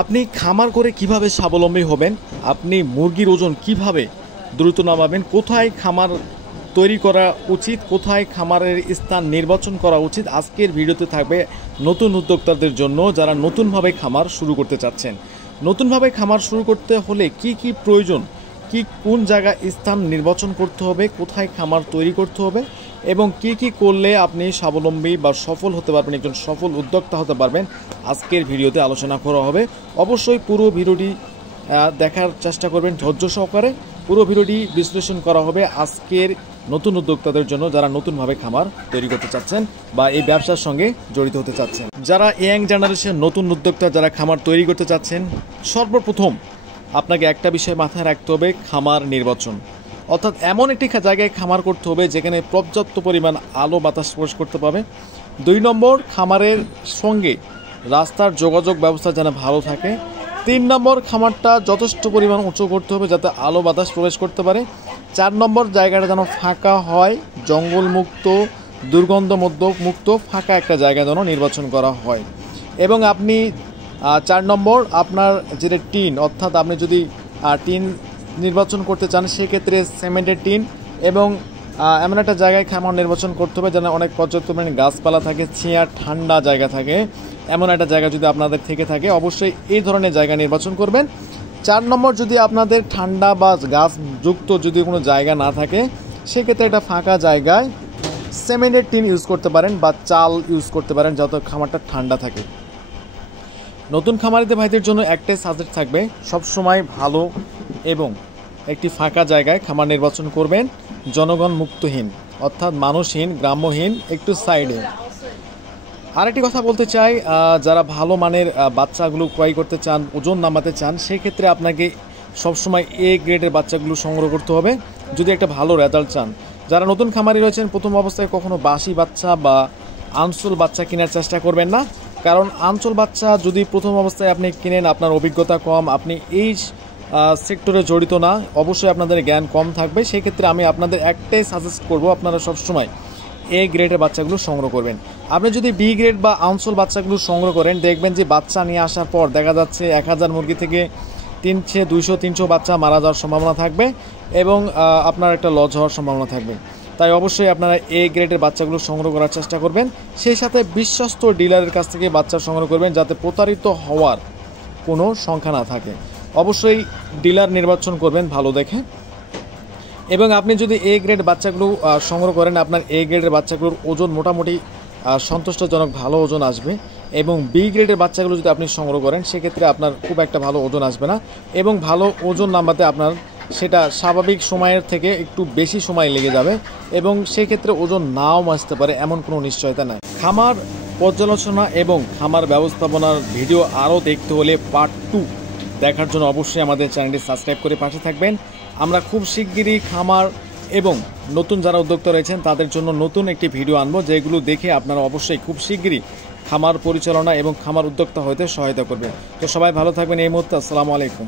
আপনি খামার করে কিভাবে স্বাবলম্বী হবেন, আপনি মুরগির ওজন কিভাবে দ্রুত নামাবেন, কোথায় খামার তৈরি করা উচিত, কোথায় খামারের স্থান নির্বাচন করা উচিত, আজকের ভিডিওতে থাকবে নতুন উদ্যোক্তাদের জন্য যারা নতুনভাবে খামার শুরু করতে চাচ্ছেন। নতুনভাবে খামার শুরু করতে হলে কি কি প্রয়োজন, কোন জায়গায় স্থান নির্বাচন করতে হবে, কোথায় খামার তৈরি করতে হবে এবং কি কি করলে আপনি স্বাবলম্বী বা সফল হতে পারবেন, একজন সফল উদ্যোক্তা হতে পারবেন, আজকের ভিডিওতে আলোচনা করা হবে। অবশ্যই পুরো ভিডিওটি দেখার চেষ্টা করবেন ধৈর্য সহকারে। পুরো ভিডিওটি বিশ্লেষণ করা হবে আজকের নতুন উদ্যোক্তাদের জন্য যারা নতুনভাবে খামার তৈরি করতে চাচ্ছেন বা এই ব্যবসার সঙ্গে জড়িত হতে চাচ্ছেন। যারা ইয়াং জেনারেশন নতুন উদ্যোক্তা যারা খামার তৈরি করতে চাচ্ছেন, সর্বপ্রথম আপনাকে একটা বিষয় মাথায় রাখতে হবে, খামার নির্বাচন। অর্থাৎ এমন একটি জায়গায় খামার করতে হবে যেখানে পর্যাপ্ত পরিমাণ আলো বাতাস প্রবেশ করতে পারবে। 2 নম্বর, খামারের সঙ্গে রাস্তার যোগাযোগ ব্যবস্থা যেন ভালো থাকে। 3 নম্বর, খামারটা যথেষ্ট পরিমাণ উঁচু করতে হবে যাতে আলো বাতাস প্রবেশ করতে পারে। 4 নম্বর, জায়গাটা যেন ফাঁকা হয়, জঙ্গলমুক্ত, দুর্গন্ধমুক্ত ফাঁকা একটা জায়গা যেন নির্বাচন করা হয়। এবং আপনি 4 নম্বর, আপনার যেটা টিন, অর্থাৎ আপনি যদি টিন নির্বাচন করতে চান সেক্ষেত্রে সিমেন্টের টিন এবং এমন একটা জায়গায় খামার নির্বাচন করতে হবে যেন অনেক পর্যাপ্ত পরিমাণে গাছপালা থাকে, ছিঁয়া ঠান্ডা জায়গা থাকে। এমন একটা জায়গা যদি আপনাদের থেকে থাকে অবশ্যই এই ধরনের জায়গা নির্বাচন করবেন। 4 নম্বর, যদি আপনাদের ঠান্ডা বা গাছযুক্ত যদি কোনো জায়গা না থাকে সেক্ষেত্রে একটা ফাঁকা জায়গায় সিমেন্টের টিন ইউজ করতে পারেন বা চাল ইউজ করতে পারেন যাতে খামারটা ঠান্ডা থাকে। নতুন খামারিদের ভাইদের জন্য একটাই সাজেস্ট থাকবে, সবসময় ভালো এবং একটি ফাঁকা জায়গায় খামার নির্বাচন করবেন, জনগণ মুক্তহীন অর্থাৎ মানুষহীন, গ্রাম্যহীন, একটু সাইডে। আরেকটি কথা বলতে চাই, যারা ভালো মানের বাচ্চাগুলো ক্রয় করতে চান, ওজন নামাতে চান, সেক্ষেত্রে আপনাকে সবসময় এ গ্রেডের বাচ্চাগুলো সংগ্রহ করতে হবে যদি একটা ভালো রেজাল্ট চান। যারা নতুন খামারি রয়েছেন প্রথম অবস্থায় কখনো বাসি বাচ্চা বা আনসোল বাচ্চা কেনার চেষ্টা করবেন না, কারণ আনসোল বাচ্চা যদি প্রথম অবস্থায় আপনি কিনেন, আপনার অভিজ্ঞতা কম, আপনি এই সেক্টরে জড়িত না, অবশ্যই আপনাদের জ্ঞান কম থাকবে। সেক্ষেত্রে আমি আপনাদের একটাই সাজেস্ট করব, আপনারা সবসময় এ গ্রেডের বাচ্চাগুলো সংগ্রহ করবেন। আপনি যদি বি গ্রেড বা আনসোল বাচ্চাগুলো সংগ্রহ করেন দেখবেন যে বাচ্চা নিয়ে আসার পর দেখা যাচ্ছে 1000 মুরগি থেকে 200-300 বাচ্চা মারা যাওয়ার সম্ভাবনা থাকবে এবং আপনার একটা লস হওয়ার সম্ভাবনা থাকবে। তাই অবশ্যই আপনারা এ গ্রেডের বাচ্চাগুলো সংগ্রহ করার চেষ্টা করবেন। সেই সাথে বিশ্বস্ত ডিলারের কাছ থেকে বাচ্চা সংগ্রহ করবেন যাতে প্রতারিত হওয়ার কোনো সংখ্যা না থাকে। অবশ্যই ডিলার নির্বাচন করবেন ভালো দেখে। এবং আপনি যদি এ গ্রেড বাচ্চাগুলো সংগ্রহ করেন, আপনার এ গ্রেডের বাচ্চাগুলোর ওজন মোটামুটি সন্তুষ্টজনক ভালো ওজন আসবে। এবং বি গ্রেডের বাচ্চাগুলো যদি আপনি সংগ্রহ করেন সেক্ষেত্রে আপনার খুব একটা ভালো ওজন আসবে না এবং ভালো ওজন নামাতে আপনার সেটা স্বাভাবিক সময়ের থেকে একটু বেশি সময় লেগে যাবে এবং সেক্ষেত্রে ওজন নাও আসতে পারে, এমন কোনো নিশ্চয়তা নাই। খামার পর্যালোচনা এবং খামার ব্যবস্থাপনার ভিডিও আরও দেখতে হলে পার্ট 2 দেখার জন্য অবশ্যই আমাদের চ্যানেলটি সাবস্ক্রাইব করে পাশে থাকবেন। আমরা খুব শিগগিরই খামার এবং নতুন যারা উদ্যোক্তা রয়েছেন তাদের জন্য নতুন একটি ভিডিও আনবো যেগুলো দেখে আপনারা অবশ্যই খুব শিগগিরই খামার পরিচালনা এবং খামার উদ্যোক্তা হতে সহায়তা করবে। তো সবাই ভালো থাকবেন এই মুহূর্তে। আসসালামু আলাইকুম।